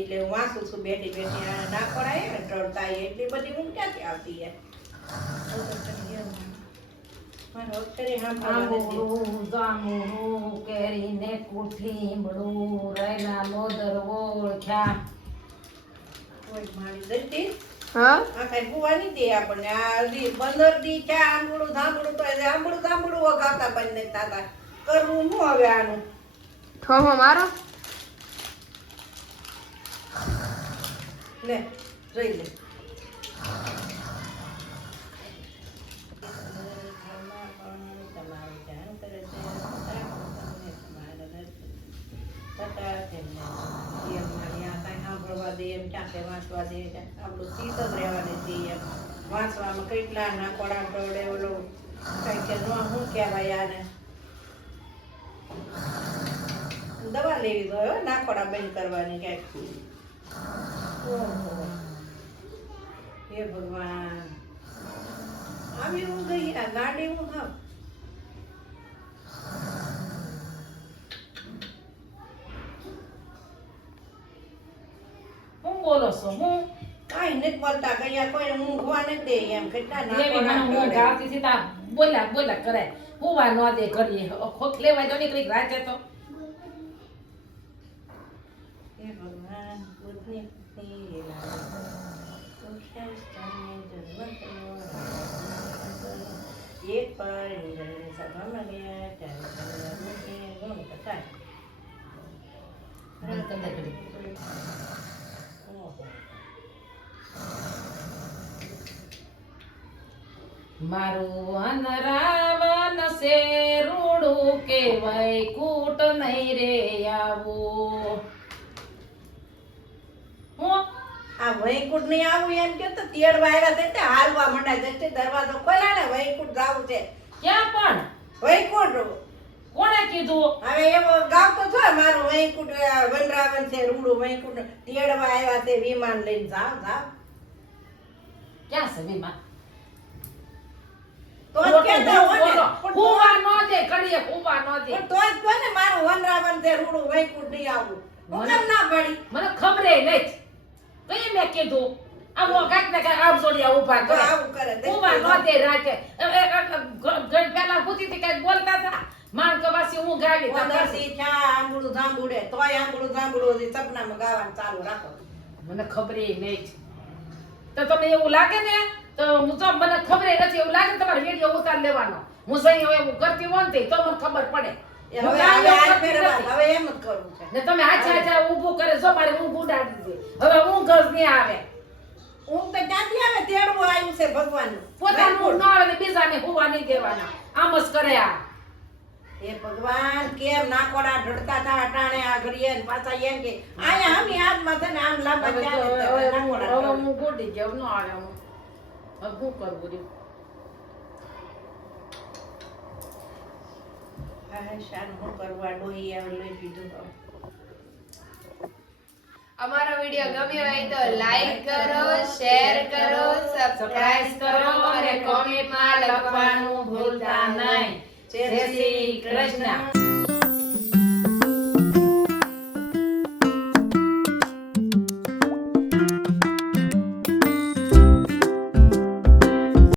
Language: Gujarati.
એટલે હું વાંચું છું બેઠી બેઠી ના પડાય ને ટળતા એટલી બધી ઊંઘ ક્યાંથી આવતી યાર મારો અક્ષરે આંબોળું જાંબુડું કેરીને કુઠીમડું રાયના લોદર ઓળખ્યા કોઈ મારી દસ્તી હા આ કઈ ભૂવાની દે આપણને આ 15 દી ચા આંબળું ધાંબળું તો આંબળું ધાંબળું વગાવતા બંને તાતા કરવું હું હવે આનું ઠોહો મારો લે જોઈ લે વાંચવામાં કેટલા ના કોડા ટોડે ઓલો કઈ કે નો શું કહેવાય આને દવા લેવી જોઈએ ના કોડા બંધ કરવાની ક્યાંક ઓહો હે ભગવાન આવી હું ગઈ આ ગાડી હું ખાવ હું બોલો છો હું કાંઈ નથી બોલતા કયા કોઈ ઊંઘવા નથી દે એમ કેટલા ના એવી મને ઊંઘ આવતી હતી તા બોલ્યા કરે હુવા ન દે ઘડીએ ખોખ લેવાય તો નીકળી રાતે તો હે ભગવાન બુદ્ધિ એક પર સભામાં ગયા ત્યારે મને તમને ઘડી મારું અનરાવન સે રૂડું કે વૈકુટ નહીં રે આવું હું આ વૈકુંઠ નહીં આવું એમ કે તો તેડવા આવ્યા છે તે હાલવા મંડાય જશે દરવાજો ખોલા ને વૈકુંઠ જાવું છે ક્યાં પણ વૈકુંઠ કોણે કીધું હવે એવો ગાવ તો છો મારું વૈકુંઠ વનરાવન છે રૂડું વૈકુંઠ તેડવા આવ્યા છે વિમાન લઈને જાવ જાવ ક્યાં છે વિમાન તો જ કહેતા હોય ને હુવા નો દે ઘડીએ હુવા નો દે પણ તો જ કહો ને મારું વનરાવન છે રૂડું વૈકુંઠ નહીં આવું હું કેમ ના પડી મને ખબરે નહીં કઈ મેં કીધું આવો કાક ને કાક આમ જોડિયા ઉભા તો કરે આવું કરે હુવા નો દે રાતે પેલા પૂતી થી કઈ બોલતા હતા માણ કવાસી હું ગાવી પંદરથી ચા આંબળું ધાંબુડે તોય આંબળું ધાંબળું સપનામાં ગાવાનું ચાલુ રાખો મને ખબરે નહીં તો તમને એવું લાગે ને તો હું તો મને ખબરે નથી એવું લાગે તમારે વિડિયો ઉતાર લેવાનો હું સહી હવે હું કરતી હોઉં ને તો મને ખબર પડે હવે એમ જ કરવું છે ને તમે આછા ઊભું કરે જો મારે ઊંઘ ઉડાડી દે હવે ઊંઘ જ નહીં આવે ઊંઘ તો ક્યાંથી આવે તેડવું આવ્યું છે ભગવાનનું પોતાનું ઊંઘ ના આવે ને બીજાને હુવા નહીં દેવાના આમ જ કરે આ હે ભગવાન કેમ નાકોડા ઢળતા હતા અટાણે આ ઘડીએ ને પાછા એમ કે આયા આમી હાથમાં છે ને આમ લાંબા હવે ચાલે હું ગોડી જાવ ન આવે હું હવે શું કરવું રહ્યું હા શાન હું કરવા ડોહી આવે લઈ પીધું તો અમારો વિડિયો ગમ્યો હોય તો લાઈક કરો શેર કરો સબસ્ક્રાઇબ કરો અને કોમેન્ટમાં લખવાનું ભૂલતા નહીં જય શ્રી કૃષ્ણ